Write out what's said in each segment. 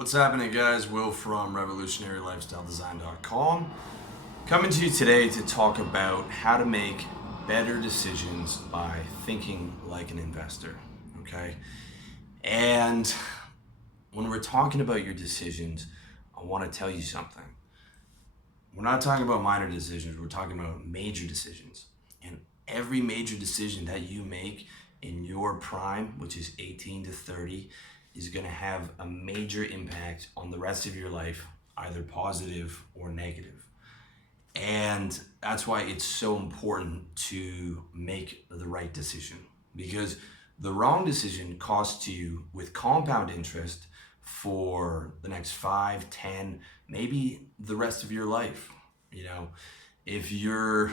What's happening, guys? Will from revolutionarylifestyledesign.com coming to you today to talk about how to make better decisions by thinking like an investor. Okay, and when we're talking about your decisions, I want to tell you something. We're not talking about minor decisions, we're talking about major decisions. And every major decision that you make in your prime, which is 18 to 30, is going to have a major impact on the rest of your life, either positive or negative. And that's why it's so important to make the right decision, because the wrong decision costs you with compound interest for the next 5, 10, maybe the rest of your life. You know, if you're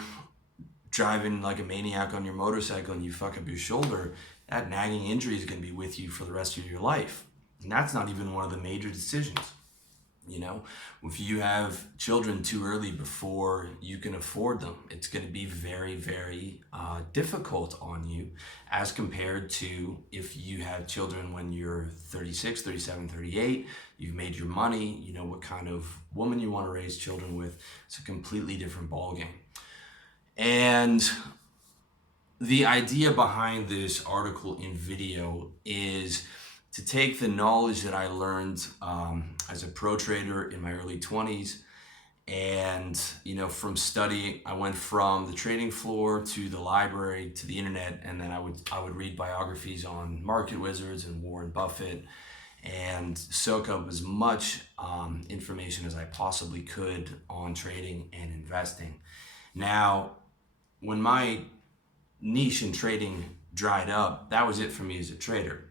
driving like a maniac on your motorcycle and you fuck up your shoulder, that nagging injury is going to be with you for the rest of your life. And that's not even one of the major decisions. You know, if you have children too early before you can afford them, it's going to be very, very difficult on you as compared to if you have children when you're 36, 37, 38, you've made your money, you know what kind of woman you want to raise children with. It's a completely different ballgame. And the idea behind this article in video is to take the knowledge that I learned as a pro trader in my early 20s. And, you know, from study, I went from the trading floor to the library to the internet. And then I would read biographies on market wizards and Warren Buffett and soak up as much information as I possibly could on trading and investing. Now, when my niche in trading dried up, that was it for me as a trader.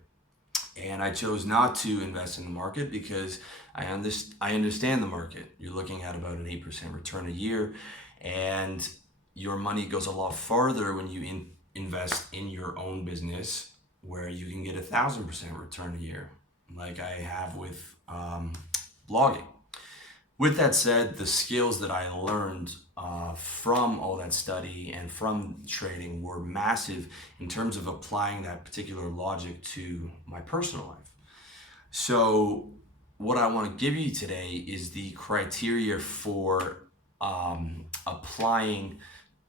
And I chose not to invest in the market because I understand the market. You're looking at about an 8% return a year, and your money goes a lot farther when you invest in your own business, where you can get 1,000% return a year, like I have with blogging. With that said, the skills that I learned from all that study and from trading were massive in terms of applying that particular logic to my personal life. So what I want to give you today is the criteria for applying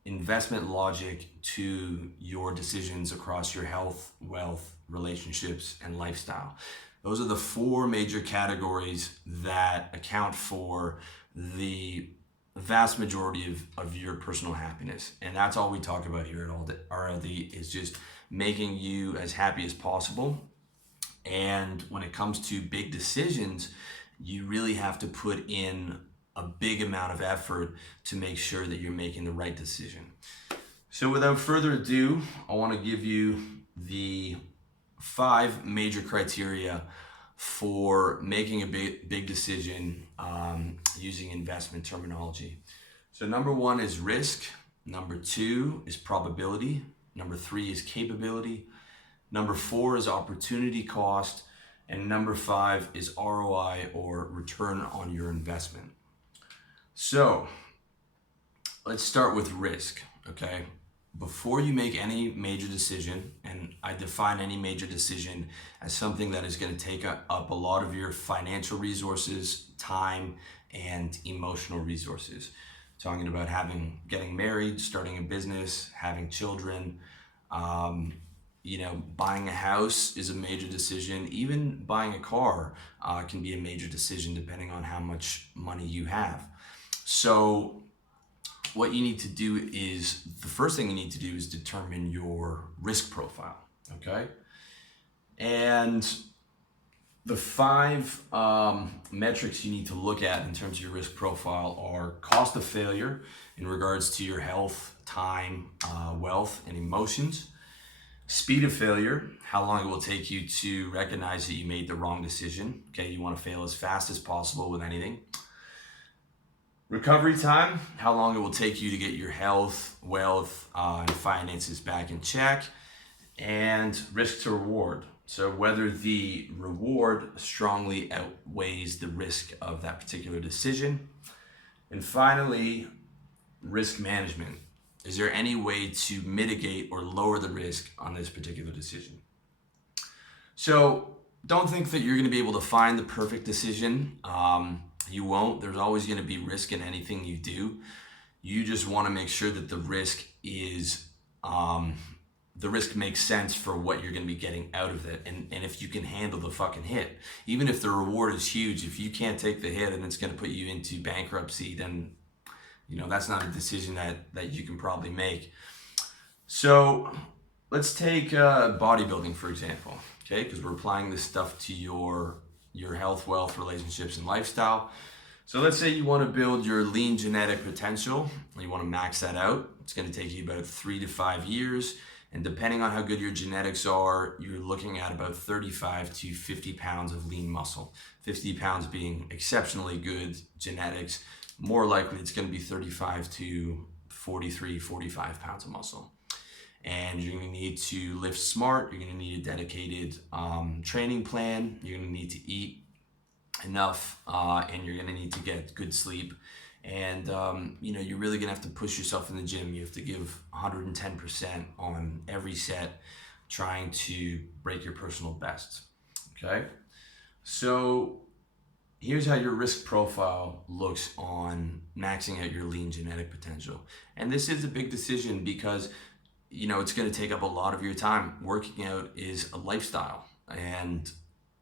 investment logic to your decisions across your health, wealth, relationships, and lifestyle. Those are the four major categories that account for the vast majority of your personal happiness. And that's all we talk about here at RLD, is just making you as happy as possible. And when it comes to big decisions, you really have to put in a big amount of effort to make sure that you're making the right decision. So without further ado, I want to give you the 5 major criteria for making a big decision using investment terminology. So number 1 is risk. Number 2 is probability. Number 3 is capability. Number 4 is opportunity cost. And number 5 is ROI, or return on your investment. So let's start with risk, okay? Before you make any major decision, and I define any major decision as something that is going to take up a lot of your financial resources, time, and emotional resources. Talking about getting married, starting a business, having children, buying a house is a major decision. Even buying a car can be a major decision depending on how much money you have. So what you need to do is, the first thing you need to do is determine your risk profile, okay? And the 5 metrics you need to look at in terms of your risk profile are cost of failure in regards to your health, time, wealth, and emotions. Speed of failure, how long it will take you to recognize that you made the wrong decision. Okay, you want to fail as fast as possible with anything. Recovery time, how long it will take you to get your health, wealth, and finances back in check. And risk to reward, so whether the reward strongly outweighs the risk of that particular decision. And finally, risk management. Is there any way to mitigate or lower the risk on this particular decision? So Don't think that you're going to be able to find the perfect decision. You won't. There's always going to be risk in anything you do. You just want to make sure that the risk makes sense for what you're going to be getting out of it, and if you can handle the fucking hit. Even if the reward is huge, if you can't take the hit and it's going to put you into bankruptcy, then that's not a decision that you can probably make. So let's take bodybuilding for example, okay? Because we're applying this stuff to your health, wealth, relationships, and lifestyle. So let's say you want to build your lean genetic potential, and you want to max that out. It's going to take you about 3 to 5 years. And depending on how good your genetics are, you're looking at about 35 to 50 pounds of lean muscle. 50 pounds being exceptionally good genetics. More likely it's going to be 35 to 43, 45 pounds of muscle. And you're going to need to lift smart. You're going to need a dedicated training plan. You're going to need to eat enough, and you're going to need to get good sleep. And you're really gonna have to push yourself in the gym. You have to give 110% on every set, trying to break your personal best. Okay, so here's how your risk profile looks on maxing out your lean genetic potential. And this is a big decision because it's going to take up a lot of your time. Working out is a lifestyle, and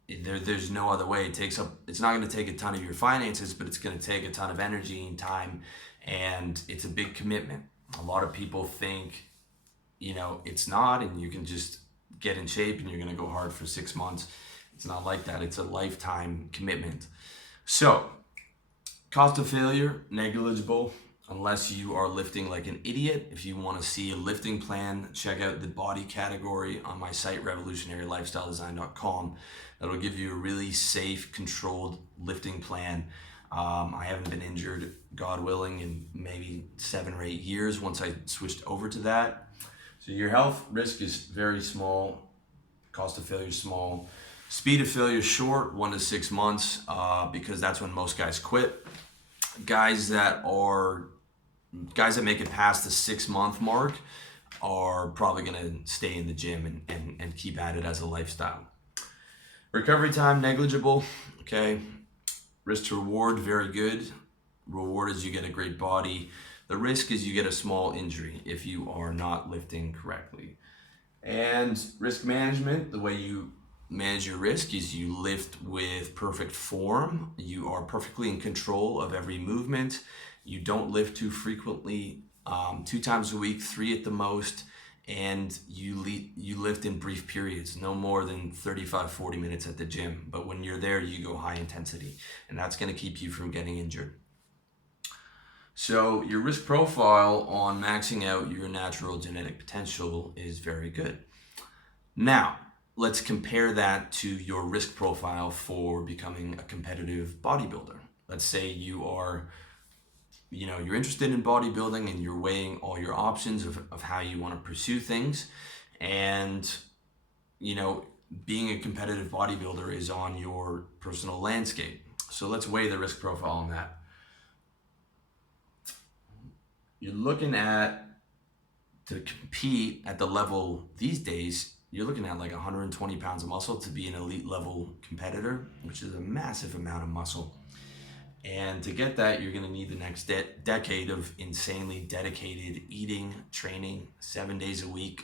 there's no other way. It's not going to take a ton of your finances, but it's going to take a ton of energy and time, and it's a big commitment. A lot of people think it's not, and you can just get in shape and you're going to go hard for 6 months. It's not like that. It's a lifetime commitment. So cost of failure, negligible, unless you are lifting like an idiot. If you want to see a lifting plan, check out the body category on my site, revolutionarylifestyledesign.com. That'll give you a really safe, controlled lifting plan. I haven't been injured, God willing, in maybe 7 or 8 years once I switched over to that. So your health risk is very small. Cost of failure is small. Speed of failure is short, 1 to 6 months, because that's when most guys quit. Guys that make it past the 6-month mark are probably going to stay in the gym and keep at it as a lifestyle. Recovery time, negligible. Okay. Risk to reward, very good. Reward is you get a great body. The risk is you get a small injury if you are not lifting correctly. And risk management, the way you manage your risk is you lift with perfect form. You are perfectly in control of every movement. You don't lift too frequently, 2 times a week, 3 at the most, and you lift in brief periods, no more than 35, 40 minutes at the gym. But when you're there, you go high intensity, and that's going to keep you from getting injured. So your risk profile on maxing out your natural genetic potential is very good. Now, let's compare that to your risk profile for becoming a competitive bodybuilder. Let's say you're interested in bodybuilding and you're weighing all your options of how you want to pursue things. And, being a competitive bodybuilder is on your personal landscape. So let's weigh the risk profile on that. You're looking at, to compete at the level these days, you're looking at like 120 pounds of muscle to be an elite level competitor, which is a massive amount of muscle. And to get that, you're going to need the next decade of insanely dedicated eating, training, 7 days a week.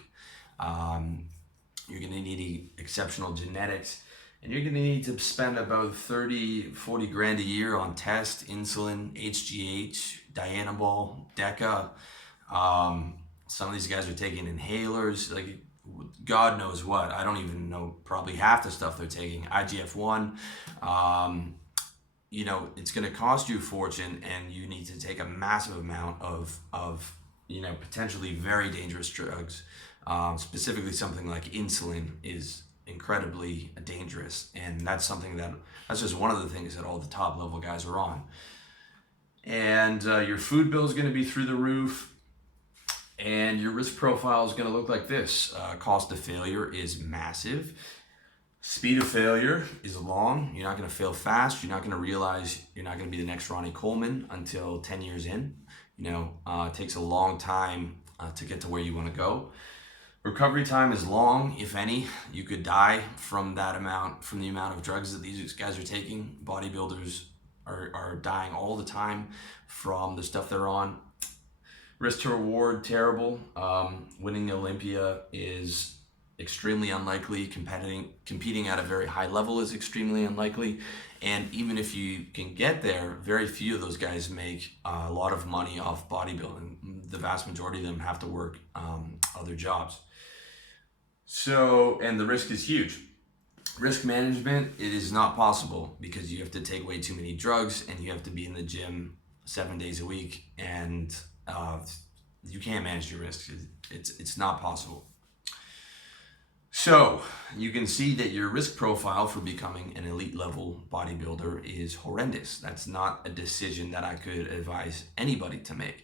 You're going to need exceptional genetics, and you're going to need to spend about 30, 40 grand a year on test, insulin, HGH, Dianabol, DECA. Some of these guys are taking inhalers, like God knows what. I don't even know probably half the stuff they're taking. IGF-1. It's going to cost you a fortune, and you need to take a massive amount of potentially very dangerous drugs. Specifically, something like insulin is incredibly dangerous, and that's just one of the things that all the top level guys are on. And your food bill is going to be through the roof, and your risk profile is going to look like this. Cost of failure is massive. Speed of failure is long. You're not going to fail fast. You're not going to realize you're not going to be the next Ronnie Coleman until 10 years in. It takes a long time to get to where you want to go. Recovery time is long, if any. You could die from the amount of drugs that these guys are taking. Bodybuilders are dying all the time from the stuff they're on. Risk to reward, terrible. Winning Olympia is extremely unlikely. Competing at a very high level is extremely unlikely. And even if you can get there, very few of those guys make a lot of money off bodybuilding. The vast majority of them have to work other jobs. So, and the risk is huge. Risk management, it is not possible because you have to take way too many drugs and you have to be in the gym 7 days a week, and you can't manage your risks. It's not possible. So you can see that your risk profile for becoming an elite level bodybuilder is horrendous. That's not a decision that I could advise anybody to make.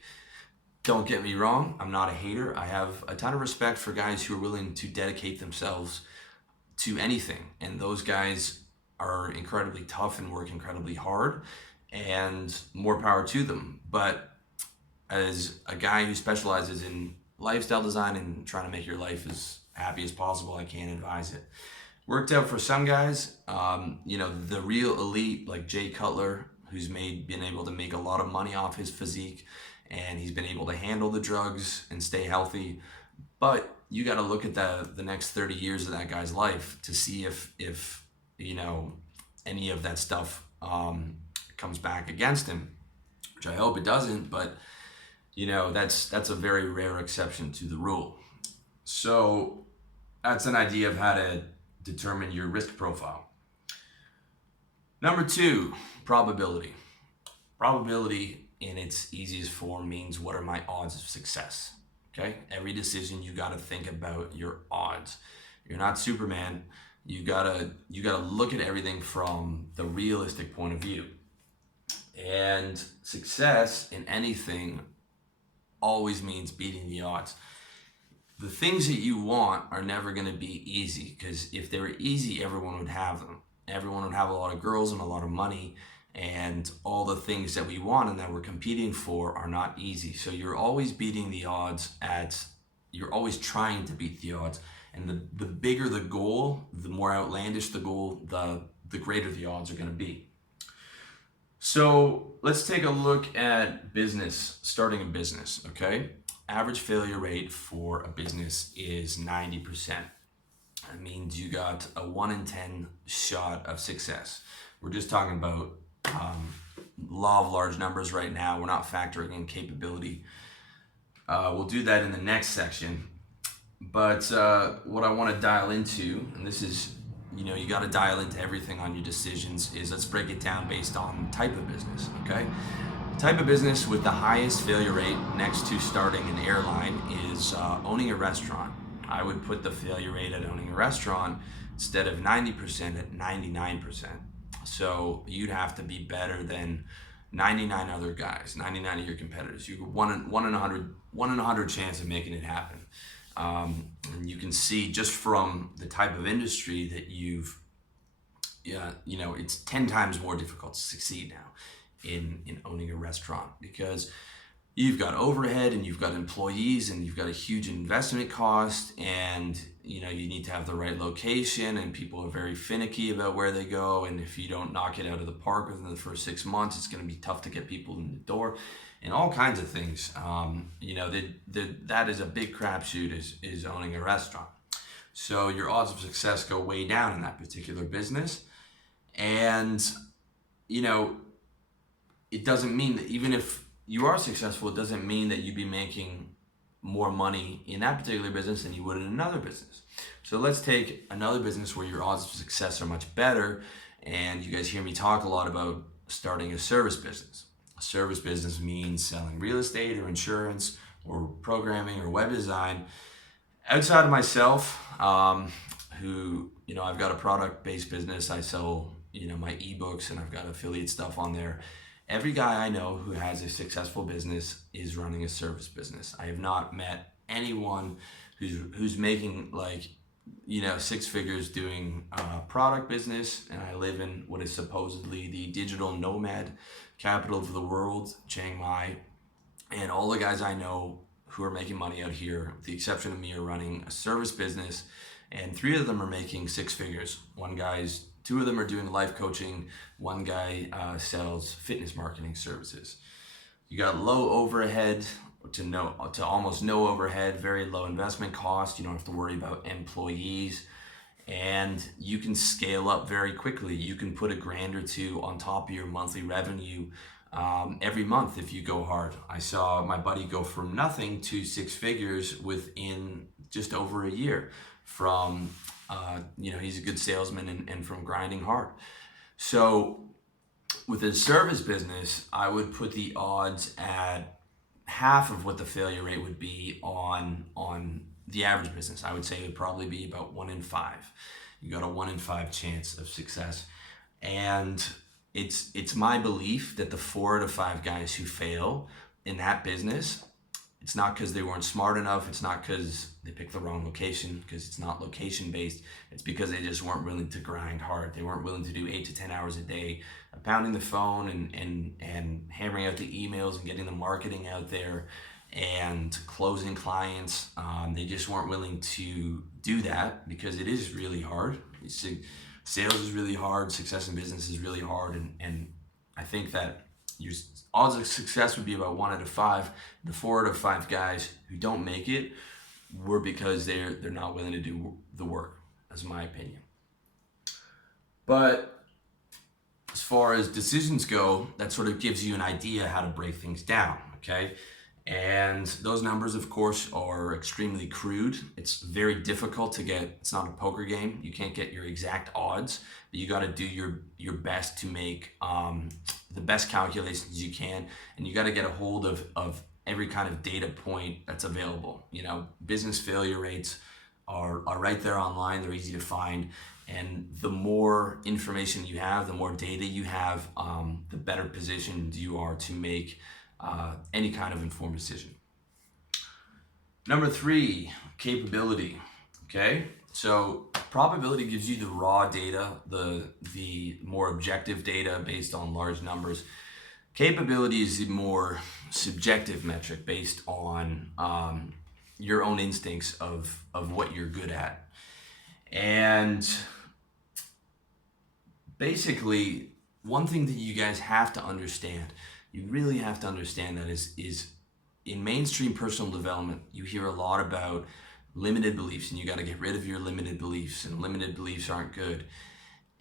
Don't get me wrong, I'm not a hater. I have a ton of respect for guys who are willing to dedicate themselves to anything. And those guys are incredibly tough and work incredibly hard, and more power to them. But as a guy who specializes in lifestyle design and trying to make your life as happy as possible, I can't advise it. Worked out for some guys, the real elite like Jay Cutler, who's been able to make a lot of money off his physique, and he's been able to handle the drugs and stay healthy. But you got to look at the next 30 years of that guy's life to see if any of that stuff comes back against him, which I hope it doesn't. But that's a very rare exception to the rule. So that's an idea of how to determine your risk profile. Number 2, probability. Probability in its easiest form means, what are my odds of success? Okay? Every decision you got to think about your odds. You're not Superman. You got to look at everything from the realistic point of view. And success in anything always means beating the odds. The things that you want are never going to be easy, because if they were easy, everyone would have them. Everyone would have a lot of girls and a lot of money, and all the things that we want and that we're competing for are not easy. So you're always beating the odds you're always trying to beat the odds. And the bigger the goal, the more outlandish the goal, the greater the odds are going to be. So let's take a look at starting a business, okay? Average failure rate for a business is 90%. That means you got a 1 in 10 shot of success. We're just talking about law of large numbers right now. We're not factoring in capability. We'll do that in the next section. But what I want to dial into, and this is, you got to dial into everything on your decisions, is let's break it down based on type of business, okay? Type of business with the highest failure rate next to starting an airline is owning a restaurant. I would put the failure rate at owning a restaurant, instead of 90%, at 99%. So you'd have to be better than 99 other guys, 99 of your competitors. You one in 100 chance of making it happen. And you can see just from the type of industry that it's 10 times more difficult to succeed now in owning a restaurant, because you've got overhead and you've got employees and you've got a huge investment cost, and you need to have the right location, and people are very finicky about where they go, and if you don't knock it out of the park within the first 6 months, it's going to be tough to get people in the door, and all kinds of things. That is a big crapshoot, is owning a restaurant. So your odds of success go way down in that particular business. And it doesn't mean that even if you are successful, it doesn't mean that you'd be making more money in that particular business than you would in another business. So let's take another business where your odds of success are much better. And you guys hear me talk a lot about starting a service business. A service business means selling real estate or insurance or programming or web design. Outside of myself, who, I've got a product-based business. I sell, my ebooks, and I've got affiliate stuff on there. Every guy I know who has a successful business is running a service business. I have not met anyone who's making 6 figures doing a product business, and I live in what is supposedly the digital nomad capital of the world, Chiang Mai, and all the guys I know who are making money out here, with the exception of me, are running a service business, and 3 of them are making 6 figures. 2 of them are doing life coaching. One guy sells fitness marketing services. You got low overhead to almost no overhead, very low investment cost. You don't have to worry about employees, and you can scale up very quickly. You can put $1,000 or $2,000 on top of your monthly revenue every month if you go hard. I saw my buddy go from nothing to 6 figures within just over a year from, he's a good salesman and from grinding hard. So with a service business, I would put the odds at half of what the failure rate would be on the average business. I would say it would probably be about 1 in 5. You got a 1 in 5 chance of success. And it's my belief that the 4 to 5 guys who fail in that business, it's not because they weren't smart enough. It's not because they picked the wrong location, because it's not location based. It's because they just weren't willing to grind hard. They weren't willing to do 8 to 10 hours a day, pounding the phone and hammering out the emails and getting the marketing out there and closing clients. They just weren't willing to do that because it is really hard. Sales is really hard. Success in business is really hard. And I think that your odds of success would be about 1 out of 5. The 4 out of 5 guys who don't make it were because they're not willing to do the work, that's my opinion. But as far as decisions go, that sort of gives you an idea how to break things down, okay? And those numbers, of course, are extremely crude. It's very difficult to get. It's not a poker game. You can't get your exact odds, but you got to do your best to make the best calculations you can, and you got to get a hold of every kind of data point that's available. Business failure rates are right there online. They're easy to find, and the more information you have, the more data you have, the better positioned you are to make any kind of informed decision. Number 3, capability. Okay, so probability gives you the raw data, the more objective data based on large numbers. Capability is the more subjective metric based on your own instincts of what you're good at. And basically, one thing that you guys have to understand, you really have to understand that is in mainstream personal development, you hear a lot about limited beliefs, and you got to get rid of your limited beliefs, and limited beliefs aren't good.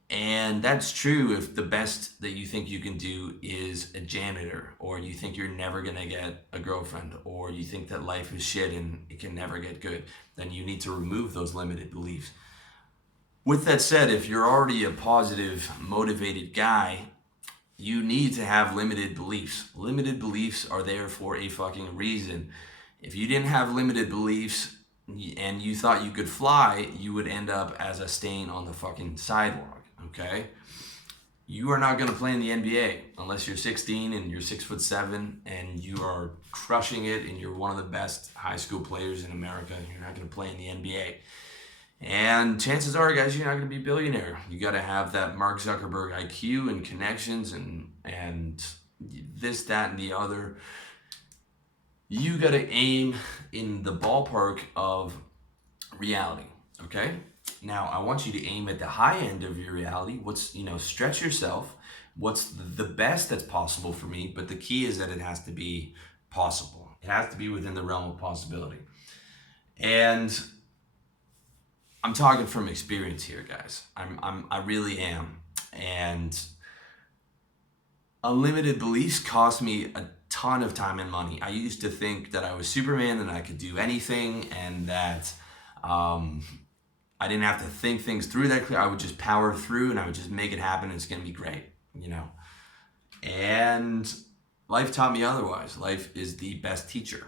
And that's true if the best that you think you can do is a janitor, or you think you're never going to get a girlfriend, or you think that life is shit and it can never get good. Then you need to remove those limited beliefs. With that said, if you're already a positive, motivated guy, you need to have limited beliefs. Limited beliefs are there for a fucking reason. If you didn't have limited beliefs and you thought you could fly, you would end up as a stain on the fucking sidewalk, okay? You are not going to play in the NBA unless you're 16 and you're 6'7" and you are crushing it and you're one of the best high school players in America. You're not going to play in the NBA. And chances are, guys, you're not going to be a billionaire. You got to have that Mark Zuckerberg IQ and connections and this, that, and the other. You got to aim in the ballpark of reality, okay? Now, I want you to aim at the high end of your reality. Stretch yourself. What's the best that's possible for me? But the key is that it has to be possible. It has to be within the realm of possibility. And I'm talking from experience here, guys. I really am. And unlimited beliefs cost me a ton of time and money. I used to think that I was Superman and I could do anything, and that I didn't have to think things through that clear. I would just power through and I would just make it happen and it's going to be great, And life taught me otherwise. Life is the best teacher.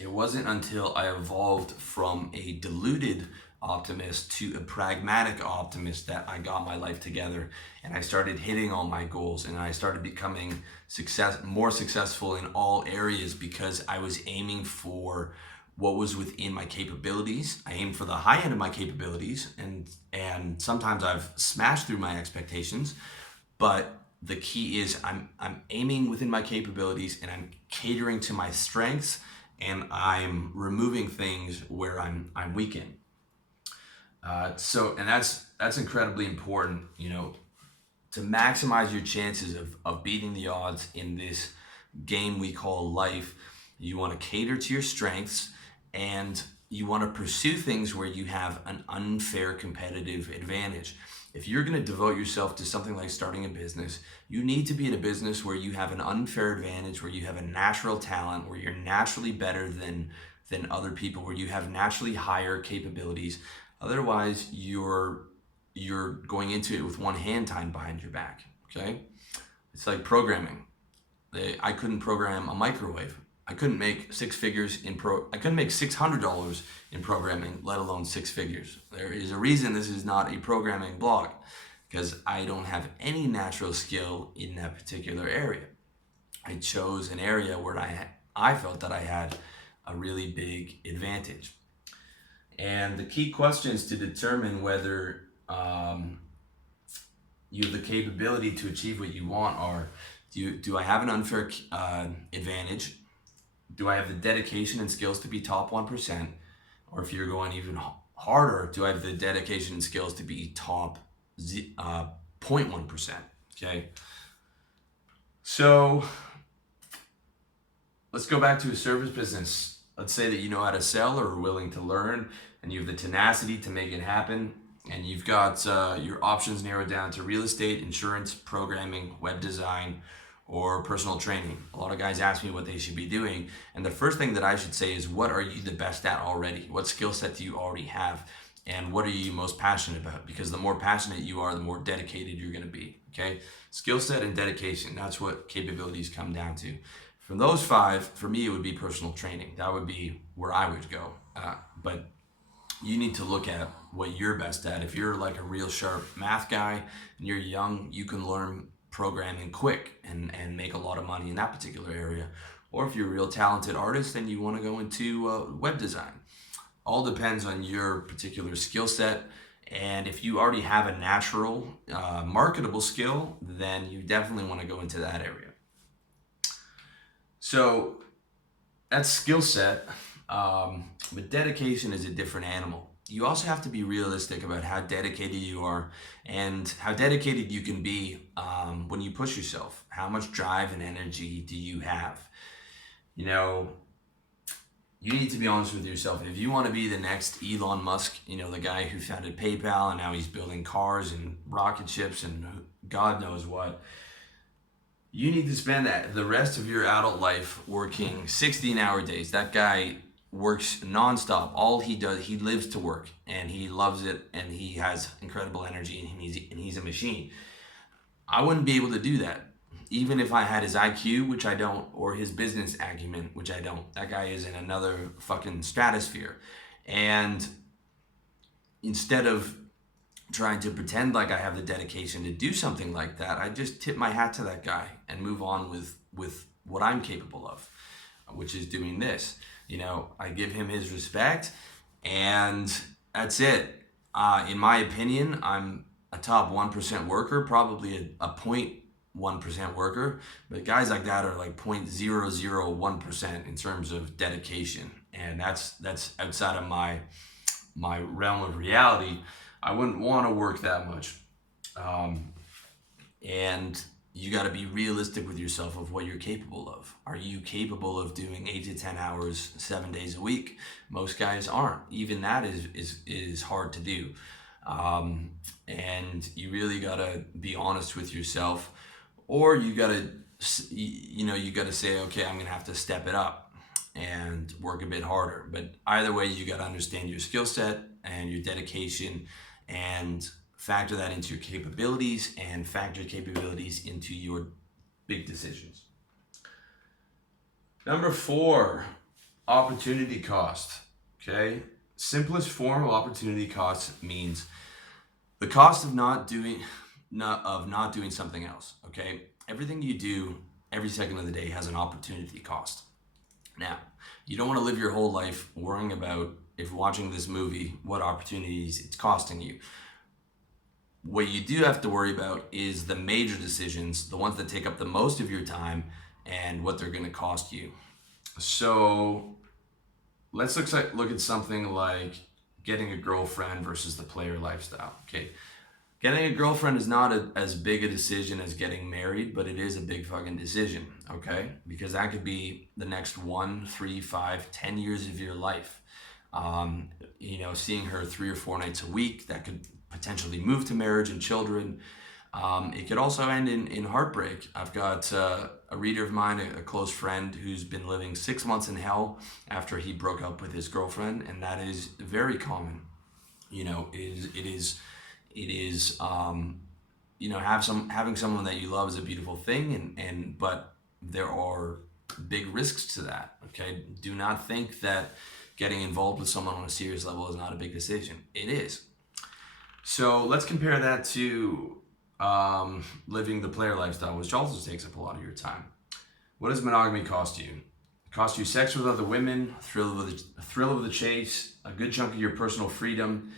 It wasn't until I evolved from a deluded optimist to a pragmatic optimist that I got my life together, and I started hitting all my goals, and I started becoming more successful in all areas because I was aiming for what was within my capabilities. I aimed for the high end of my capabilities, and sometimes I've smashed through my expectations, but the key is I'm aiming within my capabilities and I'm catering to my strengths and I'm removing things where I'm weak in. And that's incredibly important, to maximize your chances of beating the odds in this game we call life. You want to cater to your strengths, and you want to pursue things where you have an unfair competitive advantage. If you're going to devote yourself to something like starting a business, you need to be in a business where you have an unfair advantage, where you have a natural talent, where you're naturally better than other people, where you have naturally higher capabilities. Otherwise, you're going into it with one hand tied behind your back. Okay, it's like programming. I couldn't program a microwave. I couldn't make I couldn't make $600 in programming, let alone six figures. There is a reason this is not a programming blog, because I don't have any natural skill in that particular area. I chose an area where I felt that I had a really big advantage. And the key questions to determine whether you have the capability to achieve what you want are: do I have an unfair advantage? Do I have the dedication and skills to be top 1%? Or if you're going even harder, do I have the dedication and skills to be top 0.1%? Okay. So let's go back to a service business. Let's say that you know how to sell or are willing to learn, and you have the tenacity to make it happen, and you've got your options narrowed down to real estate, insurance, programming, web design, or personal training. A lot of guys ask me what they should be doing, and the first thing that I should say is, what are you the best at already? What skill set do you already have, and what are you most passionate about? Because the more passionate you are, the more dedicated you're going to be. Okay, skill set and dedication, that's what capabilities come down to. From those five, for me, it would be personal training. That would be where I would go. But you need to look at what you're best at. If you're like a real sharp math guy and you're young, you can learn programming quick and make a lot of money in that particular area. Or if you're a real talented artist and you want to go into web design. All depends on your particular skill set. And if you already have a natural marketable skill, then you definitely want to go into that area. So that's skill set, but dedication is a different animal. You also have to be realistic about how dedicated you are and how dedicated you can be when you push yourself. How much drive and energy do you have? You need to be honest with yourself. If you want to be the next Elon Musk, the guy who founded PayPal and now he's building cars and rocket ships and God knows what, you need to spend the rest of your adult life working 16-hour days. That guy works nonstop. All he does, he lives to work, and he loves it, and he has incredible energy, and he's a machine. I wouldn't be able to do that, even if I had his IQ, which I don't, or his business acumen, which I don't. That guy is in another fucking stratosphere. And instead of trying to pretend like I have the dedication to do something like that, I just tip my hat to that guy and move on with what I'm capable of, which is doing this. I give him his respect, and that's it. In my opinion, I'm a top 1% worker, probably a 0.1% worker, but guys like that are like 0.001% in terms of dedication, and that's outside of my realm of reality. I wouldn't want to work that much. And you got to be realistic with yourself of what you're capable of. Are you capable of doing 8 to 10 hours, 7 days a week? Most guys aren't. Even that is hard to do. And you really got to be honest with yourself, or you got to, you got to say, okay, I'm going to have to step it up and work a bit harder. But either way, you got to understand your skill set and your dedication, and factor that into your capabilities, and factor capabilities into your big decisions. Number 4, opportunity cost. Okay, simplest form of opportunity cost means the cost of not doing something else. Okay, everything you do every second of the day has an opportunity cost. Now, you don't want to live your whole life worrying about, if watching this movie, what opportunities it's costing you. What you do have to worry about is the major decisions, the ones that take up the most of your time, and what they're going to cost you. So let's look at something like getting a girlfriend versus the player lifestyle. Okay, getting a girlfriend is not as big a decision as getting married, but it is a big fucking decision. Okay, because that could be the next 1, 3, 5, 10 years of your life. Seeing her 3 or 4 nights a week, that could potentially move to marriage and children. It could also end in heartbreak. I've got a reader of mine, a close friend, who's been living 6 months in hell after he broke up with his girlfriend, and that is very common. Having someone that you love is a beautiful thing, but there are big risks to that. Okay, do not think that getting involved with someone on a serious level is not a big decision. It is. So let's compare that to living the player lifestyle, which also takes up a lot of your time. What does monogamy cost you? It costs you sex with other women, thrill of the chase, a good chunk of your personal freedom.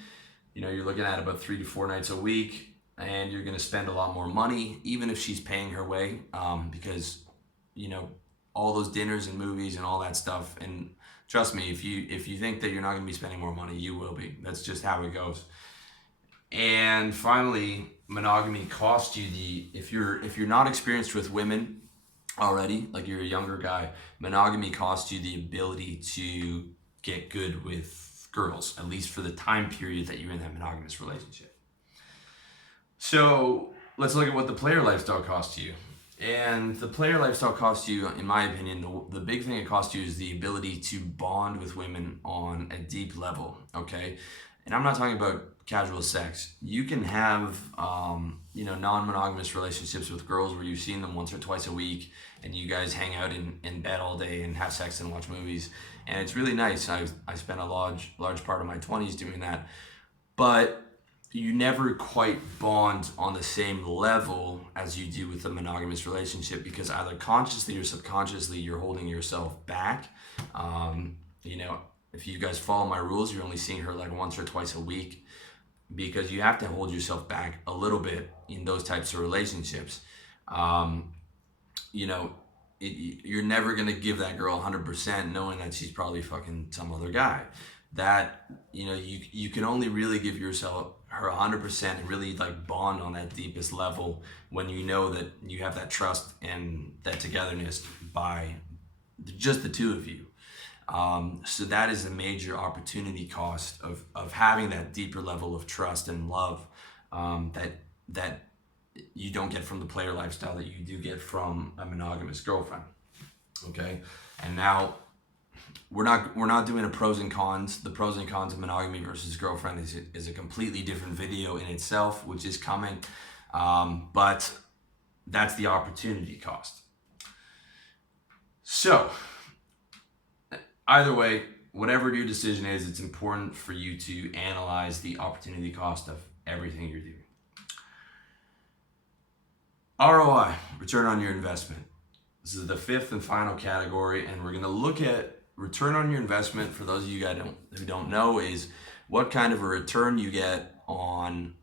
You're looking at about 3 to 4 nights a week, and you're going to spend a lot more money, even if she's paying her way, because all those dinners and movies and all that stuff. And trust me, if you think that you're not going to be spending more money, you will be. That's just how it goes. And finally, monogamy costs you if you're not experienced with women already, like you're a younger guy, monogamy costs you the ability to get good with girls, at least for the time period that you're in that monogamous relationship. So let's look at what the player lifestyle costs you. And the player lifestyle costs you, in my opinion, the big thing it costs you is the ability to bond with women on a deep level, okay? And I'm not talking about casual sex. You can have, non-monogamous relationships with girls where you've seen them once or twice a week, and you guys hang out in bed all day and have sex and watch movies. And it's really nice. I spent a large part of my 20s doing that. But you never quite bond on the same level as you do with a monogamous relationship, because either consciously or subconsciously you're holding yourself back. If you guys follow my rules, you're only seeing her like once or twice a week, because you have to hold yourself back a little bit in those types of relationships. You're never going to give that girl 100% knowing that she's probably fucking some other guy. That, you can only really give yourself her 100% and really like bond on that deepest level when you know that you have that trust and that togetherness by just the two of you. So that is a major opportunity cost of having that deeper level of trust and love that you don't get from the player lifestyle that you do get from a monogamous girlfriend. Okay, and now we're not doing a pros and cons. The pros and cons of monogamy versus girlfriend is a completely different video in itself, which is coming, but that's the opportunity cost. So either way, whatever your decision is, it's important for you to analyze the opportunity cost of everything you're doing. ROI, return on your investment. This is the fifth and final category, and we're going to look at return on your investment. For those of you guys who don't know, is what kind of a return you get on,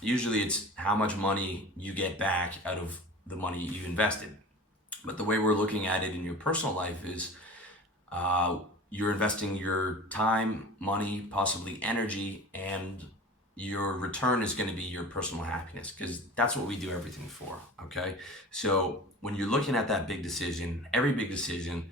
usually it's how much money you get back out of the money you invested. But the way we're looking at it in your personal life is you're investing your time, money, possibly energy, and your return is going to be your personal happiness, because that's what we do everything for. Okay, so when you're looking at that big decision, every big decision,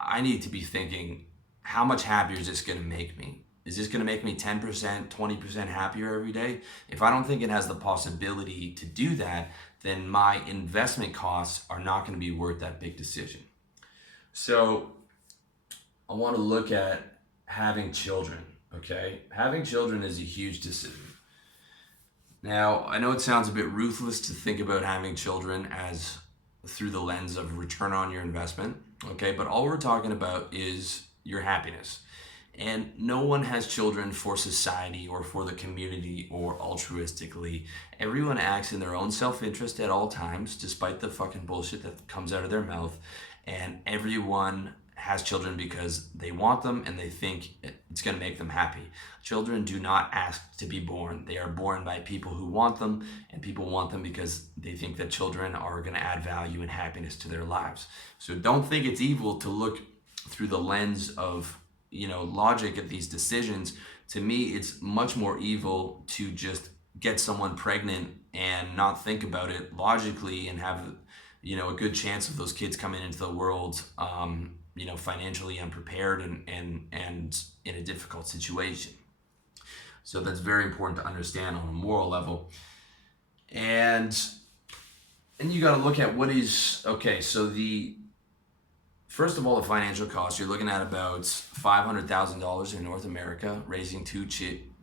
I need to be thinking, how much happier is this going to make me? Is this going to make me 10%, 20% happier every day? If I don't think it has the possibility to do that, then my investment costs are not going to be worth that big decision. So I want to look at having children. Okay, having children is a huge decision. Now, I know it sounds a bit ruthless to think about having children as through the lens of return on your investment, okay, but all we're talking about is your happiness. And no one has children for society or for the community or altruistically. Everyone acts in their own self-interest at all times, despite the fucking bullshit that comes out of their mouth. And everyone has children because they want them and they think it's going to make them happy. Children do not ask to be born. They are born by people who want them, and people want them because they think that children are going to add value and happiness to their lives. So don't think it's evil to look through the lens of logic at these decisions, to me it's much more evil to just get someone pregnant and not think about it logically and have a good chance of those kids coming into the world financially unprepared and in a difficult situation. So that's very important to understand on a moral level. And you got to look at what is okay. So first of all, the financial cost, you're looking at about $500,000 in North America, raising two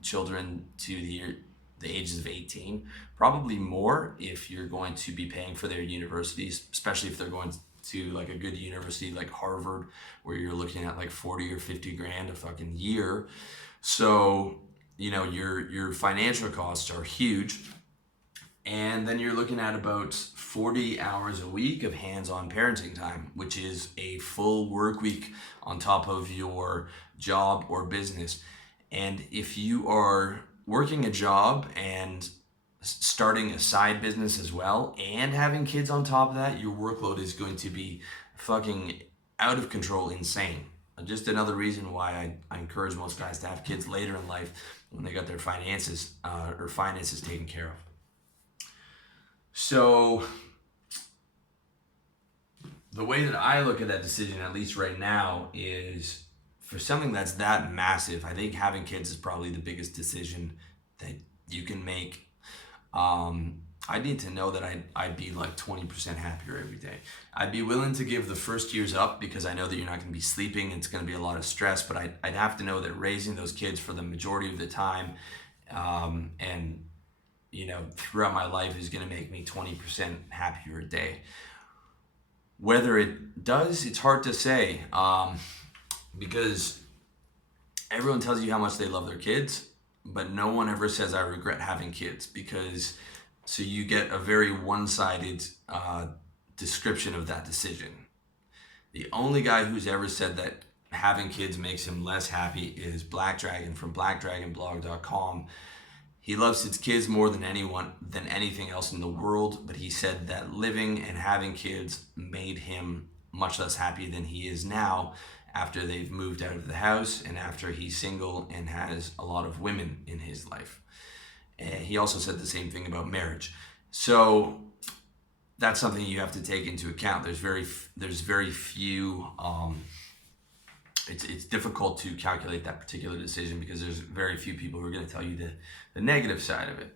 children to the ages of 18. Probably more if you're going to be paying for their universities, especially if they're going to like a good university like Harvard, where you're looking at like 40 or 50 grand a fucking year. So, your financial costs are huge. And then you're looking at about 40 hours a week of hands-on parenting time, which is a full work week on top of your job or business. And if you are working a job and starting a side business as well and having kids on top of that, your workload is going to be fucking out of control, insane. Just another reason why I encourage most guys to have kids later in life when they got their finances taken care of. So the way that I look at that decision, at least right now, is for something that's that massive, I think having kids is probably the biggest decision that you can make. I need to know that I'd be like 20% happier every day. I'd be willing to give the first years up because I know that you're not going to be sleeping. It's going to be a lot of stress, but I'd have to know that raising those kids for the majority of the time and throughout my life is going to make me 20% happier a day. Whether it does, it's hard to say because everyone tells you how much they love their kids, but no one ever says I regret having kids, because so you get a very one-sided description of that decision. The only guy who's ever said that having kids makes him less happy is Black Dragon from blackdragonblog.com. He loves his kids more than anything else in the world, but he said that living and having kids made him much less happy than he is now after they've moved out of the house and after he's single and has a lot of women in his life. And he also said the same thing about marriage. So that's something you have to take into account. There's very few. It's difficult to calculate that particular decision because there's very few people who are going to tell you the negative side of it.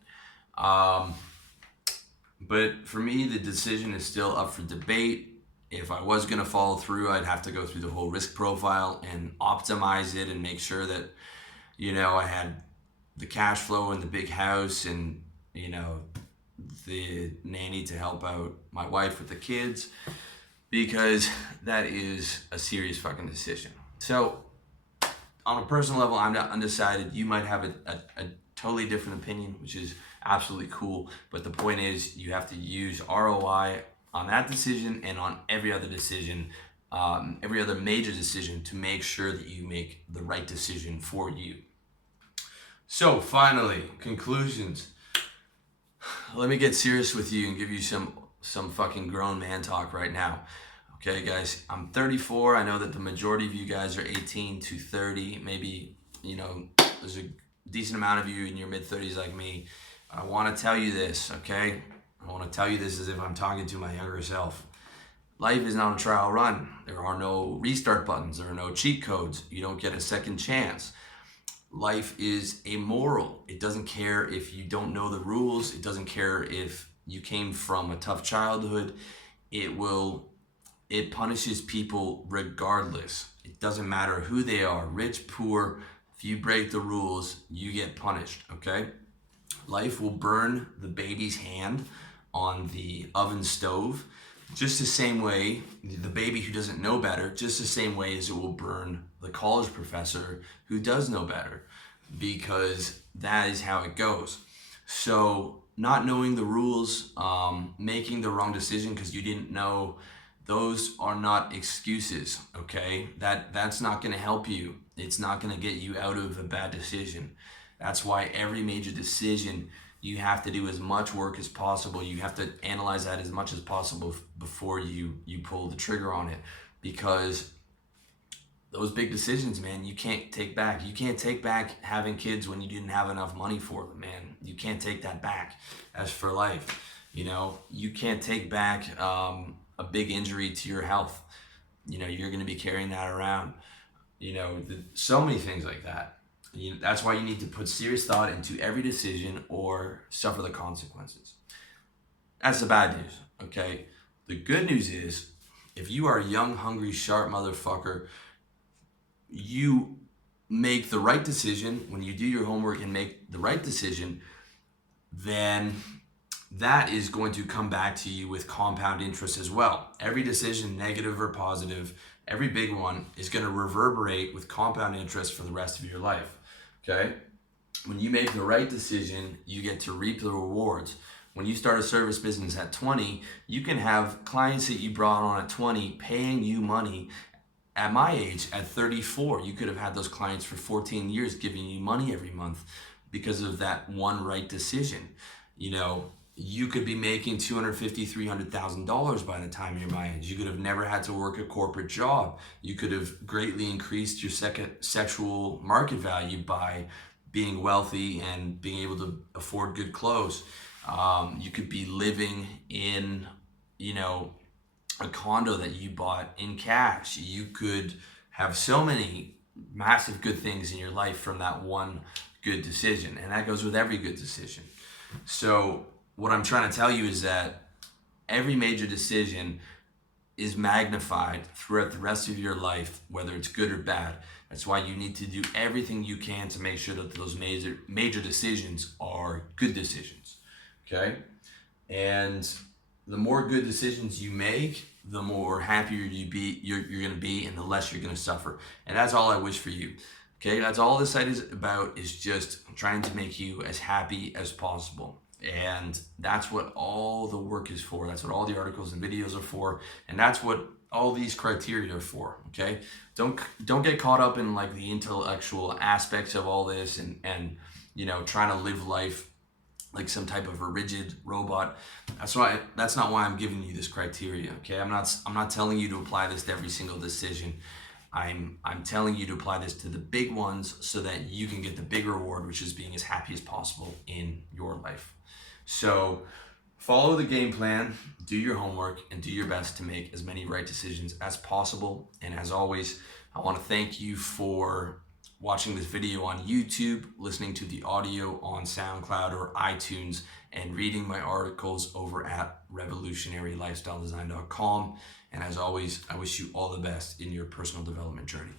But for me, the decision is still up for debate. If I was going to follow through, I'd have to go through the whole risk profile and optimize it and make sure that, I had the cash flow and the big house and, the nanny to help out my wife with the kids, because that is a serious fucking decision. So on a personal level, I'm not undecided. You might have a totally different opinion, which is absolutely cool. But the point is, you have to use ROI on that decision and on every other decision, every other major decision, to make sure that you make the right decision for you. So finally, conclusions. Let me get serious with you and give you some fucking grown man talk right now. Okay, guys, I'm 34. I know that the majority of you guys are 18 to 30. Maybe, there's a decent amount of you in your mid-30s like me. I want to tell you this, okay? I want to tell you this as if I'm talking to my younger self. Life is not a trial run. There are no restart buttons. There are no cheat codes. You don't get a second chance. Life is amoral. It doesn't care if you don't know the rules. It doesn't care if you came from a tough childhood. It punishes people regardless. It doesn't matter who they are, rich, poor. If you break the rules, you get punished, okay? Life will burn the baby's hand on the oven stove just the same way, the baby who doesn't know better, just the same way as it will burn the college professor who does know better, because that is how it goes. So not knowing the rules, making the wrong decision because you didn't know, those are not excuses, okay? That's not going to help you. It's not going to get you out of a bad decision. That's why every major decision, you have to do as much work as possible. You have to analyze that as much as possible before you pull the trigger on it, because those big decisions, man, you can't take back. You can't take back having kids when you didn't have enough money for them, man. You can't take that back. As for life, you can't take back a big injury to your health. You're going to be carrying that around. So many things like that. That's why you need to put serious thought into every decision or suffer the consequences. That's the bad news, okay? The good news is, if you are a young, hungry, sharp motherfucker, you make the right decision. When you do your homework and make the right decision, then that is going to come back to you with compound interest as well. Every decision, negative or positive, every big one is going to reverberate with compound interest for the rest of your life, okay? When you make the right decision, you get to reap the rewards. When you start a service business at 20, you can have clients that you brought on at 20 paying you money. At my age, at 34, you could have had those clients for 14 years giving you money every month because of that one right decision. You could be making $250,000, $300,000 by the time you're my age. You could have never had to work a corporate job. You could have greatly increased your sexual market value by being wealthy and being able to afford good clothes. You could be living in, a condo that you bought in cash. You could have so many massive good things in your life from that one good decision. And that goes with every good decision. So what I'm trying to tell you is that every major decision is magnified throughout the rest of your life, whether it's good or bad. That's why you need to do everything you can to make sure that those major decisions are good decisions. Okay? And the more good decisions you make, the more happier you're going to be, and the less you're going to suffer. And that's all I wish for you. Okay? That's all this site is about, is just trying to make you as happy as possible. And that's what all the work is for. That's what all the articles and videos are for. And that's what all these criteria are for. Okay? Don't get caught up in like the intellectual aspects of all this and trying to live life like some type of a rigid robot. That's not why I'm giving you this criteria. Okay? I'm not telling you to apply this to every single decision. I'm telling you to apply this to the big ones so that you can get the big reward, which is being as happy as possible in your life. So follow the game plan, do your homework, and do your best to make as many right decisions as possible. And as always, I want to thank you for watching this video on YouTube, listening to the audio on SoundCloud or iTunes, and reading my articles over at revolutionarylifestyledesign.com. And as always, I wish you all the best in your personal development journey.